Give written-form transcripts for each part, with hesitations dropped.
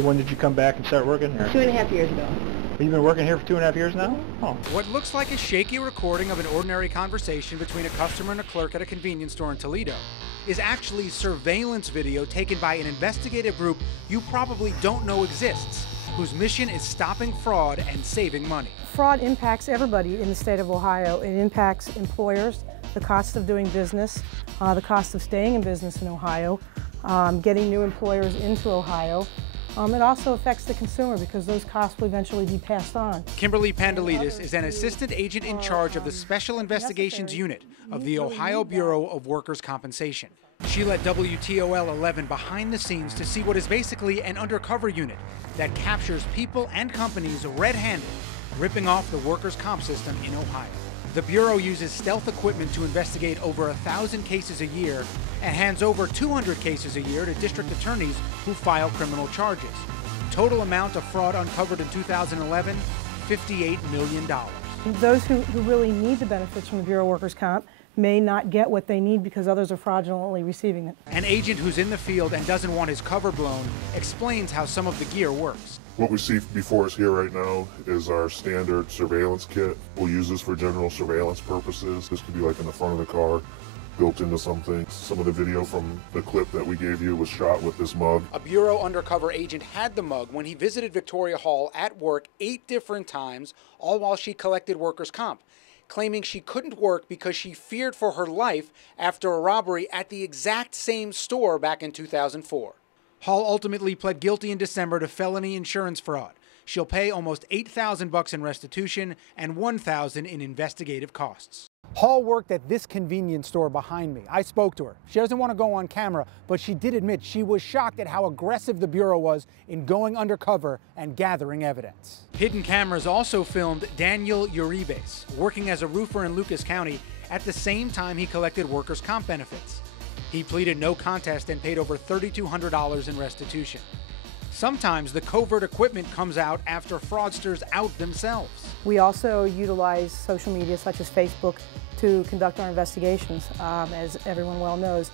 So when did you come back and start working here? 2.5 years ago. You've been working here for 2.5 years now? Oh. What looks like a shaky recording of an ordinary conversation between a customer and a clerk at a convenience store in Toledo is actually surveillance video taken by an investigative group you probably don't know exists, whose mission is stopping fraud and saving money. Fraud impacts everybody in the state of Ohio. It impacts employers, the cost of doing business, the cost of staying in business in Ohio, getting new employers into Ohio. It also affects the consumer because those costs will eventually be passed on. Kimberly Pandalidis is an assistant agent in charge of the Special Investigations Unit of the Ohio Bureau of Workers' Compensation. She led WTOL 11 behind the scenes to see what is basically an undercover unit that captures people and companies red-handed, ripping off the workers' comp system in Ohio. The Bureau uses stealth equipment to investigate over 1,000 cases a year and hands over 200 cases a year to district attorneys who file criminal charges. Total amount of fraud uncovered in 2011, $58 million. Those who really need the benefits from the Bureau of Workers' Comp may not get what they need because others are fraudulently receiving it. An agent who's in the field and doesn't want his cover blown explains how some of the gear works. What we see before us here right now is our standard surveillance kit. We'll use this for general surveillance purposes. This could be like in the front of the car, built into something. Some of the video from the clip that we gave you was shot with this mug. A Bureau undercover agent had the mug when he visited Victoria Hall at work 8 different times, all while she collected workers' comp, claiming she couldn't work because she feared for her life after a robbery at the exact same store back in 2004. Hall ultimately pled guilty in December to felony insurance fraud. She'll pay almost $8,000 in restitution and $1,000 in investigative costs. Hall worked at this convenience store behind me. I spoke to her. She doesn't want to go on camera, but she did admit she was shocked at how aggressive the Bureau was in going undercover and gathering evidence. Hidden cameras also filmed Daniel Uribes working as a roofer in Lucas County at the same time he collected workers' comp benefits. He pleaded no contest and paid over $3,200 in restitution. Sometimes the covert equipment comes out after fraudsters out themselves. We also utilize social media such as Facebook to conduct our investigations. As everyone well knows,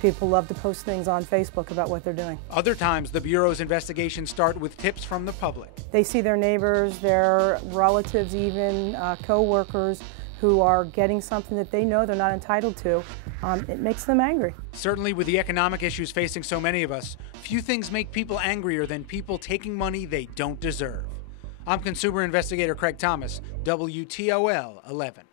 people love to post things on Facebook about what they're doing. Other times, the Bureau's investigations start with tips from the public. They see their neighbors, their relatives even, co-workers who are getting something that they know they're not entitled to. It makes them angry. Certainly with the economic issues facing so many of us, few things make people angrier than people taking money they don't deserve. I'm consumer investigator Craig Thomas, WTOL 11.